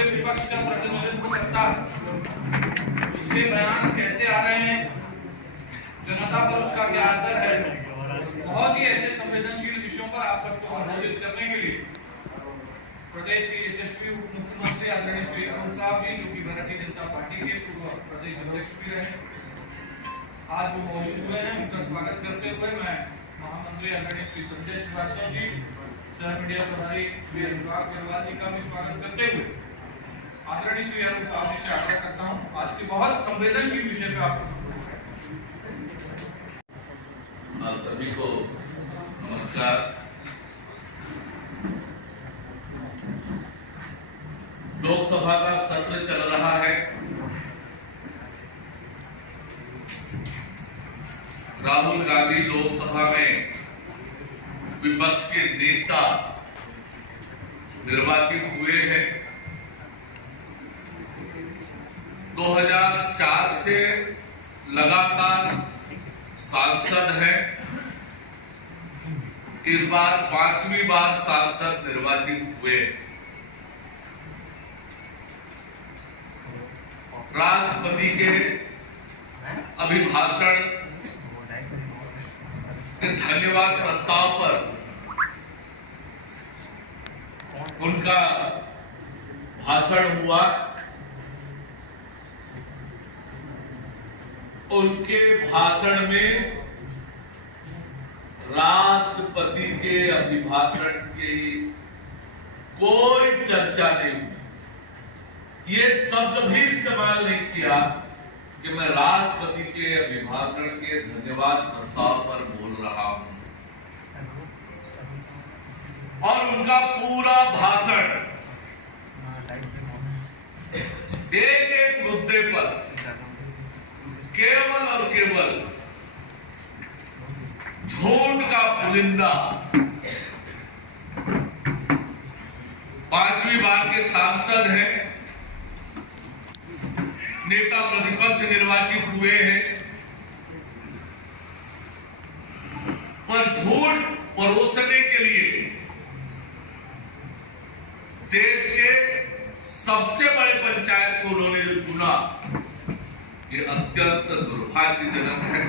मामले विपक्ष का प्रतिनिधित्व करता है, उसके बयान कैसे आ रहे हैं, जनता पर उसका क्या असर है, बहुत ही ऐसे संवेदनशील विषयों पर आप सबको संबोधित करने के लिए प्रदेश के यशस्वी उप मुख्यमंत्री आदरणीय श्री अरुण साहब जी, जो कि भारतीय जनता पार्टी के पूर्व प्रदेश अध्यक्ष भी रहे, आज वो मौजूद हुए हैं। उनका स्वागत करते हुए मैं महामंत्री आदरणीय श्री संजय श्रीवास्तव जी, सह मीडिया प्रभारी श्री अनुराग अग्रवाल जी का भी स्वागत करते हुए आदरणीय श्री अरुण साहब जी से आग्रह करता हूँ आज के बहुत संवेदनशील विषय पे आप सभी को नमस्कार। लोकसभा का सत्र चल रहा है। राहुल गांधी लोकसभा में विपक्ष के नेता निर्वाचित हुए हैं। 2004 से लगातार सांसद हैं। इस बार 5वीं बार सांसद निर्वाचित हुए। राष्ट्रपति के अभिभाषण के धन्यवाद प्रस्ताव पर उनका भाषण हुआ। उनके भाषण में राष्ट्रपति के अभिभाषण की कोई चर्चा नहीं हुई। ये शब्द भी इस्तेमाल नहीं किया कि मैं राष्ट्रपति के अभिभाषण के धन्यवाद प्रस्ताव पर बोल रहा हूं। और उनका पूरा भाषण एक एक मुद्दे पर केवल और केवल झूठ का पुलिंदा। 5वीं बार के सांसद हैं, नेता प्रतिपक्ष निर्वाचित हुए हैं, पर झूठ परोसने के लिए देश के सबसे बड़े पंचायत को उन्होंने जो चुना, ये अत्यंत दुर्भाग्यजनक है।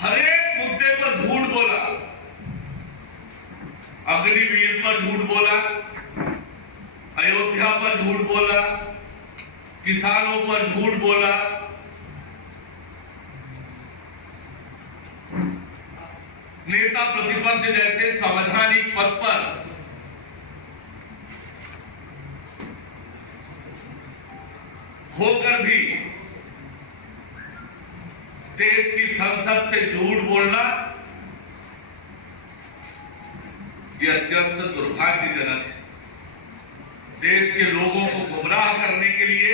हर एक मुद्दे पर झूठ बोला। अग्निवीर पर झूठ बोला, अयोध्या पर झूठ बोला, किसानों पर झूठ बोला, नेता प्रतिपक्ष जैसे संवैधानिक पद पर होकर भी देश की संसद से झूठ बोलना यह अत्यंत दुर्भाग्यजनक है। देश के लोगों को गुमराह करने के लिए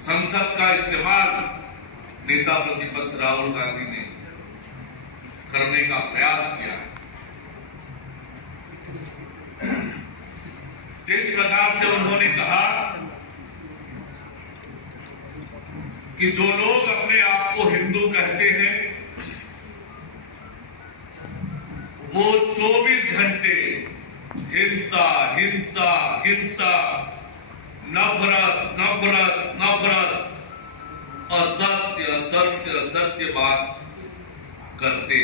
संसद का इस्तेमाल नेता प्रतिपक्ष राहुल गांधी ने करने का प्रयास किया है। जिस प्रकार से उन्होंने कहा कि जो लोग अपने आप को हिंदू कहते हैं वो 24 घंटे हिंसा हिंसा हिंसा, नफरत नफरत नफरत, असत्य असत्य असत्य बात करते।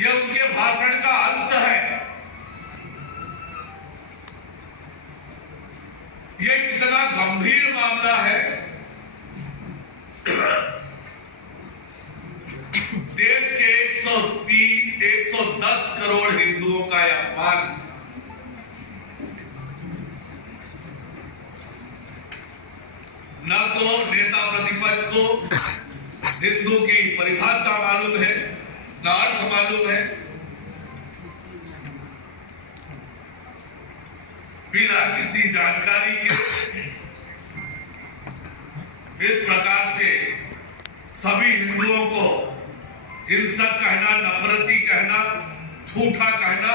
यह उनके भाषण का अंश है। यह कितना गंभीर मामला है। देश के 110 करोड़ हिंदुओं का यह अपमान। न तो नेता प्रतिपक्ष को हिंदू की परिभाषा मालूम है, न अर्थ मालूम है। बिना किसी जानकारी के इस प्रकार से सभी हिंदुओं को हिंसक कहना, नफरती कहना, झूठा कहना,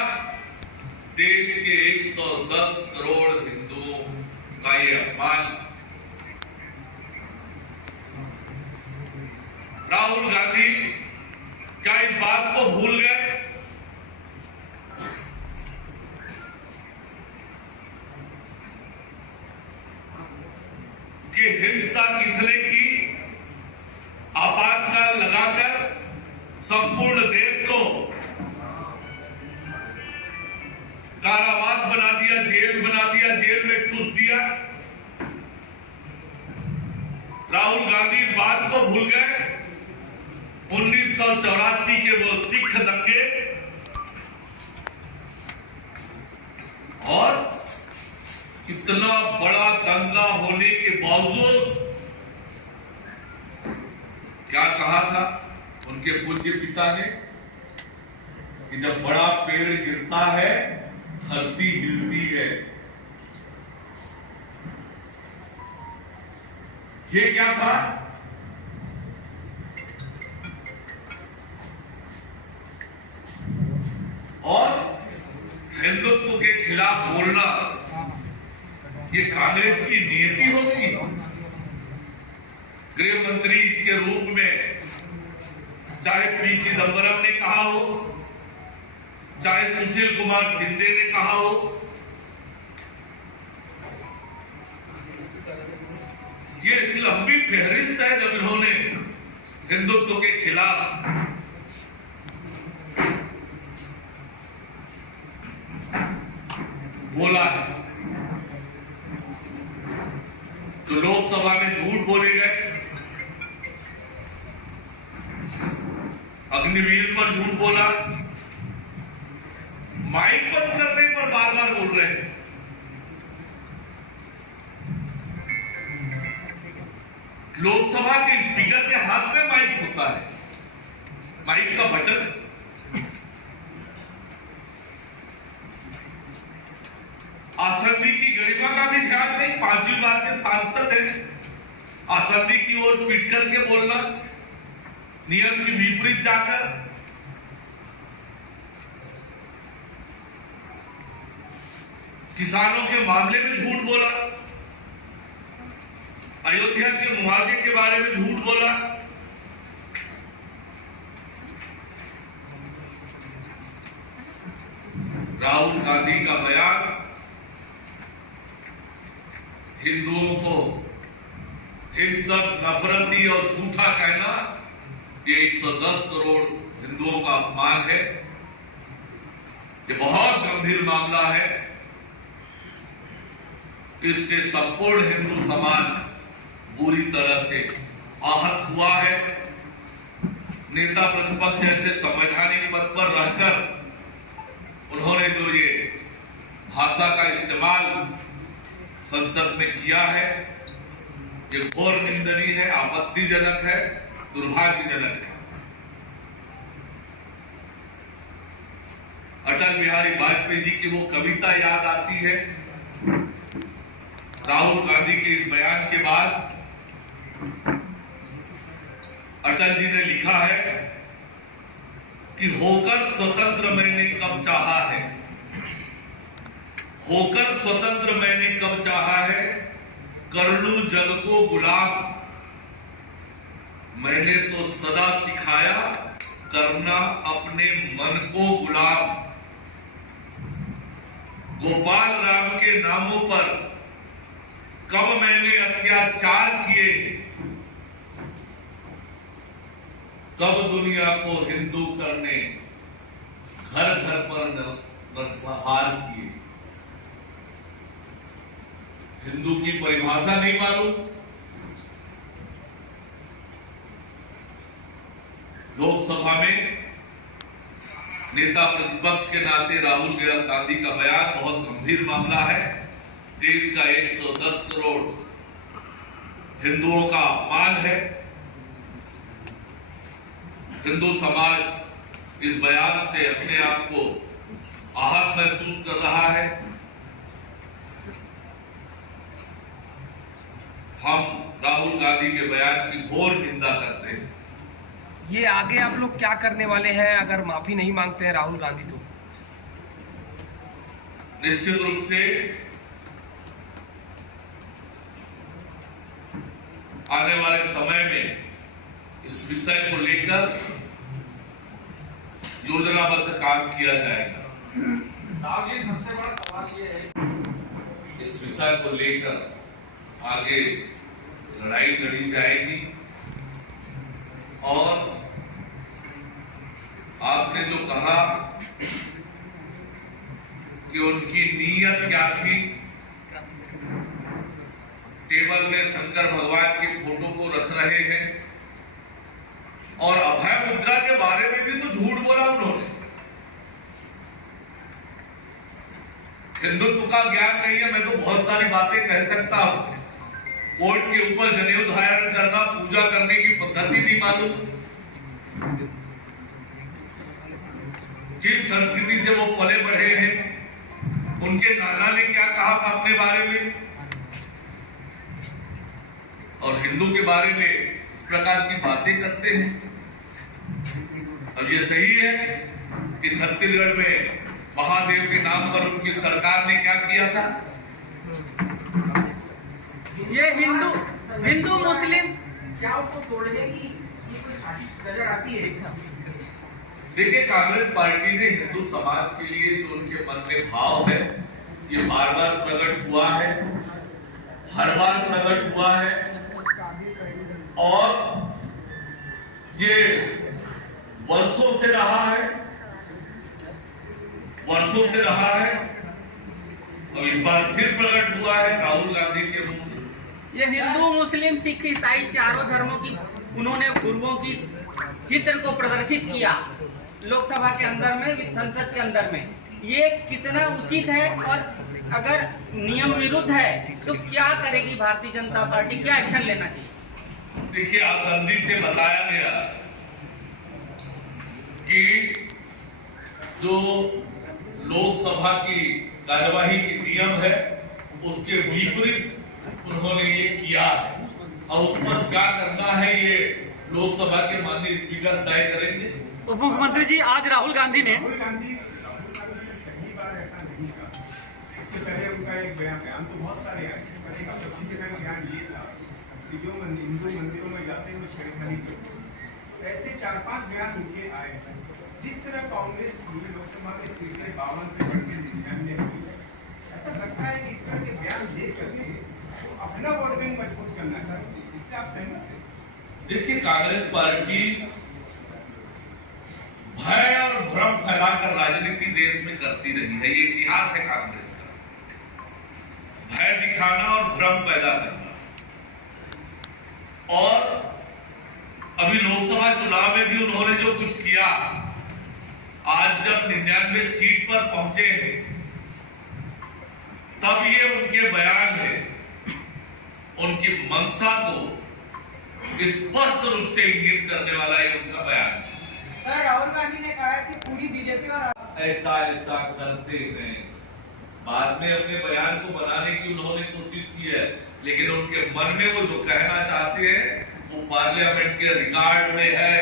देश के 110 करोड़ हिंदुओं का ये अपमान। राहुल गांधी क्या इस बात को भूल गए कि हिंसा किसने की? आपातकाल लगाकर संपूर्ण देश को कारावास बना दिया, जेल बना दिया, जेल में ठूस दिया। राहुल गांधी इस बात को भूल गए 1984 के वो सिख दंगे और इतना बड़ा दंगा होने के बावजूद क्या कहा था उनके पूज्य पिता ने कि जब बड़ा पेड़ गिरता है धरती हिलती है। ये क्या था? और हिंदुत्व के खिलाफ बोलना ये कांग्रेस की नीति हो गई। गृह मंत्री के रूप में चाहे पी चिदंबरम ने कहा हो, चाहे सुशील कुमार शिंदे ने कहा हो, ये लंबी फहरिस्त है जब इन्होंने हिंदुत्व के खिलाफ बोला है। तो लोकसभा में झूठ बोले गए, अग्निवीर पर झूठ बोला, माइक बंद करने पर बार बार बोल रहे हैं। लोकसभा के स्पीकर के हाथ में माइक होता है, माइक का बटन। आसंदी की गरिमा का भी ध्यान नहीं, 5वीं बार के सांसद है, आसंदी की ओर पीट करके बोलना, नियम के विपरीत जाकर। किसानों के मामले में झूठ बोला, अयोध्या के मुआवजे के बारे में झूठ बोला। राहुल गांधी का बयान हिंदुओं को हिंसक, नफरती और झूठा कहना ये 110 करोड़ हिंदुओं का अपमान है। ये बहुत गंभीर मामला है। इससे संपूर्ण हिंदू समाज बुरी तरह से आहत हुआ है। नेता प्रतिपक्ष जैसे संवैधानिक पद पर रहकर उन्होंने जो ये भाषा का इस्तेमाल संसद में किया है, ये घोर निंदनीय है, आपत्तिजनक है, दुर्भाग्यजनक है। अटल बिहारी वाजपेयी जी की वो कविता याद आती है। राहुल गांधी के इस बयान के बाद अटल जी ने लिखा है कि होकर स्वतंत्र मैंने कब चाहा है, होकर स्वतंत्र मैंने कब चाहा है, कर लूं जग को गुलाम, मैंने तो सदा सिखाया करना अपने मन को गुलाम। गोपाल राम के नामों पर कब मैंने अत्याचार किए, कब दुनिया को हिंदू करने घर घर पर नरसंहार किए। हिंदू की परिभाषा नहीं मालूम। लोकसभा में नेता प्रतिपक्ष के नाते राहुल गांधी का बयान बहुत गंभीर मामला है। देश का 110 करोड़ हिंदुओं का अपमान है। हिंदू समाज इस बयान से अपने आप को आहत महसूस कर रहा है। हम राहुल गांधी के बयान की घोर निंदा करते हैं। ये आगे आप लोग क्या करने वाले हैं अगर माफी नहीं मांगते हैं राहुल गांधी? तो निश्चित रूप से आने वाले समय में इस विषय को लेकर योजनाबद्ध काम किया जाएगा। राव जी, सबसे बड़ा सवाल ये है, इस विषय को लेकर आगे लड़ाई लड़ी जाएगी और आपने जो कहा कि उनकी नीयत क्या थी, टेबल में शंकर भगवान की फोटो को रख रहे हैं और अभय मुद्रा के बारे में भी तो झूठ बोला उन्होंने। हिंदुत्व का ज्ञान नहीं है, मैं तो बहुत सारी बातें कह सकता हूं। कोर्ट के ऊपर जनेऊ धारण करना, पूजा करने की पद्धति नहीं मालूम, जिस संस्कृति से वो पले बढ़े हैं, उनके नाना ने क्या कहा था अपने बारे में, और हिंदू के बारे में इस प्रकार की बातें करते हैं। और ये सही है कि छत्तीसगढ़ में महादेव के नाम पर उनकी सरकार ने क्या किया था? ये हिंदू मुस्लिम क्या उसको तोड़ने की कोई साजिश नजर आती है? देखिए, कांग्रेस पार्टी ने हिंदू समाज के लिए जो उनके मन में भाव है, ये बार बार प्रकट हुआ है, हर बार प्रकट हुआ है और ये वर्षों से रहा है, वर्षों से रहा है और इस बार फिर प्रकट हुआ है राहुल गांधी के मुंह से। ये हिंदू मुस्लिम सिख ईसाई चारों धर्मों की उन्होंने गुरुओं की चित्र को प्रदर्शित किया लोकसभा के अंदर में, संसद के अंदर में। ये कितना उचित है और अगर नियम विरुद्ध है तो क्या करेगी भारतीय जनता पार्टी, क्या एक्शन लेना चाहिए? देखिए, आसंदी से बताया गया कि जो लोकसभा की कार्यवाही के नियम है उसके विपरीत उन्होंने ये किया है और उस पर क्या करना है ये लोकसभा के माननीय स्पीकर तय करेंगे। उप मुख्यमंत्री जी, आज राहुल गांधी पहली बार ऐसा नहीं था। इसके पहले उनका एक बयान तो बहुत सारे आए, बयान ये था कि जो हिंदू मंदिरों में जाते हैं वो छेड़खानी करते हैं। ऐसे 4-5 बयान उनके आए। जिस तरह कांग्रेस की लोकसभा में सीटें 52 से बढ़ के 99 हुई, ऐसा लगता है कि इस तरह के बयान दे करके तो अपना वोट बैंक मजबूत करना चाहते हैं। इससे आप सहमत हैं? देखिए, कांग्रेस पार्टी भय और भ्रम फैलाकर राजनीति देश में करती रही है, ये इतिहास है कांग्रेस का। भय दिखाना और भ्रम पैदा करना। और अभी लोकसभा चुनाव में भी उन्होंने जो कुछ किया, आज जब 99 सीट पर पहुंचे हैं तब ये उनके बयान है, उनकी मंशा को स्पष्ट रूप से इंगित करने वाला ये उनका बयान है। सर, राहुल गांधी ने कहा कि पूरी बीजेपी और ऐसा करते हैं, बाद में अपने बयान को बनाने की उन्होंने कोशिश की है, लेकिन उनके मन में वो जो कहना चाहते हैं वो पार्लियामेंट के रिकॉर्ड में है,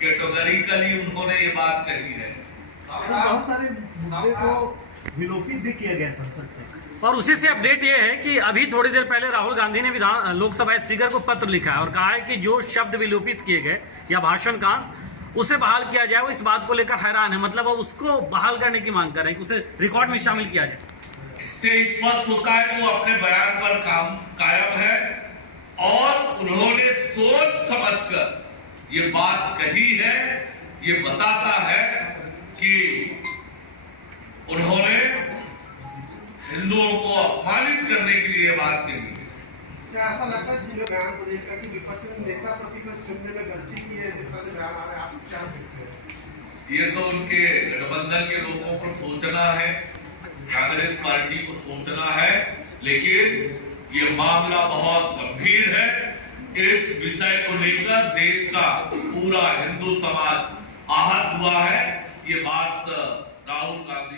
कैटेगोरिकली उन्होंने ये बात कही है। बहुत सारे मुद्दे को विलोपित भी किया गया संसद से। और उसी से अपडेट ये है कि अभी थोड़ी देर पहले राहुल गांधी ने लोकसभा स्पीकर को पत्र लिखा है और कहा है कि जो शब्द विलोपित किए गए या भाषण का अंश उसे बहाल किया जाए। वो इस बात को लेकर हैरान है, मतलब वो उसको बहाल करने की मांग कर रहे हैं कि उसे रिकॉर्ड में शामिल किया जाए। इससे स्पष्ट होता है कि वो अपने बयान पर कायम है और उन्होंने सोच समझकर ये बात कही है। ये बताता है कि उन्होंने हिंदुओं को अपमानित करने के लिए बात कही है। क्या ऐसा लगता है पूरे बयान को देखकर कि विपक्षी नेता प्रतिपक्ष चुनने में गलती की है, जिस तरह से बयान आ रहा है, आप क्या देखते हैं? ये तो उनके गठबंधन के लोगों को सोचना है, कांग्रेस पार्टी को सोचना है, लेकिन ये मामला बहुत गंभीर है। इस विषय को लेकर देश का पूरा हिंदू समाज आहत हुआ है। ये बात राहुल गांधी